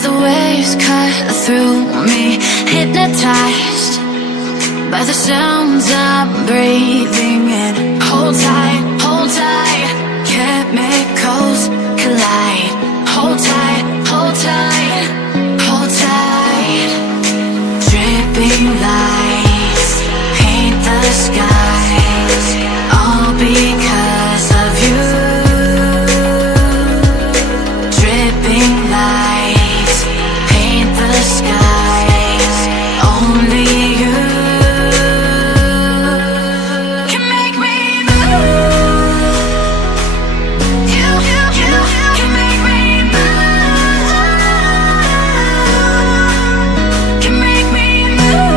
Feel the waves cut through me, hypnotized by the sounds I'm breathing in. Hold tight, chemicals collide. Hold tight, hold tight, hold tight. Dripping lights paint the skies, all because of you. Dripping lights paint the skies, only you can make me move. You can make me move. Can make me move.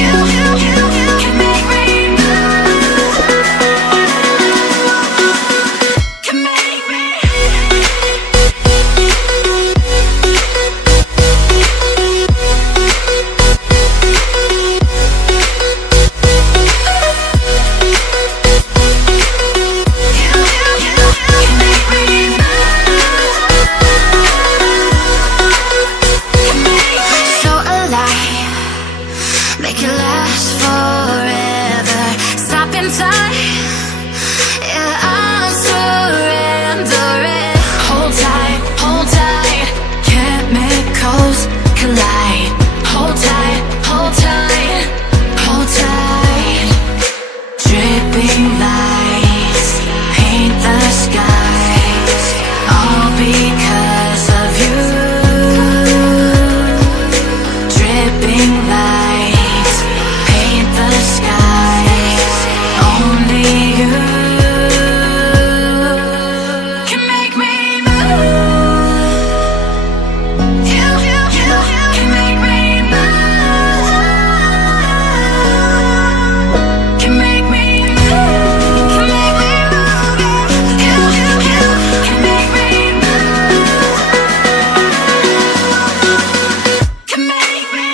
You can make me move. Can make me. So alive, make it last forever. Stop in time, yeah, I'm surrendering. Hold tight, chemicals collide. Hold tight, hold tight, hold tight. Dripping lights paint the skies, all because of you. Dripping lights paint the skies, only you can make me move. You can make me move. Can make me move. Can make me move. You can make me move. Can make me.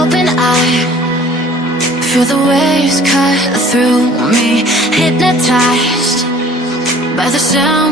Open eye, feel the waves cut through me, hypnotized by the sound